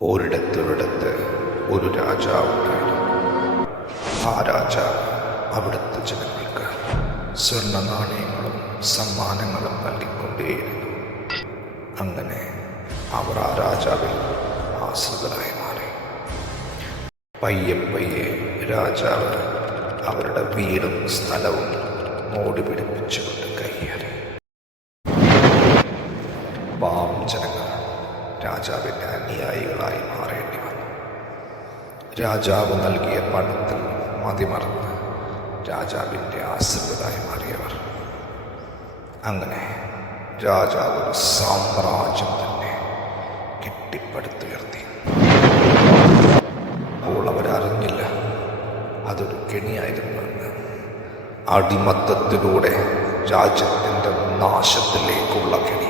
ഒരിടത്തൊരിടത്ത് ഒരു രാജാവുണ്ടായിരുന്നു. ആ രാജാവ് അവിടുത്തെ ജനങ്ങൾക്ക് സ്വർണ്ണ നാണയങ്ങളും സമ്മാനങ്ങളും നൽകിക്കൊണ്ടേയിരുന്നു. അങ്ങനെ അവർ ആ രാജാവിൽ ആശ്രിതരായി മാറി. പയ്യെ പയ്യെ രാജാവ് അവരുടെ വീടും സ്ഥലവും മോടി പിടിപ്പിച്ചുകൊണ്ട് കയ്യേറി. പാവം ജനങ്ങൾ രാജാവിൻ്റെ അനുയായികളായി മാറേണ്ടി വന്നു. രാജാവ് നൽകിയ പണത്തിൽ മതിമറന്ന് രാജാവിൻ്റെ ആശ്രിതരായി മാറിയവർ. അങ്ങനെ രാജാവ് ഒരു സാമ്രാജ്യം തന്നെ കെട്ടിപ്പടുത്തുയർത്തി. അപ്പോൾ അവരറിഞ്ഞില്ല അതൊരു കെണിയായിരുന്നുവെന്ന്. അടിമത്തത്തിലൂടെ രാജ്യത്തിൻ്റെ നാശത്തിലേക്കുള്ള കെണി.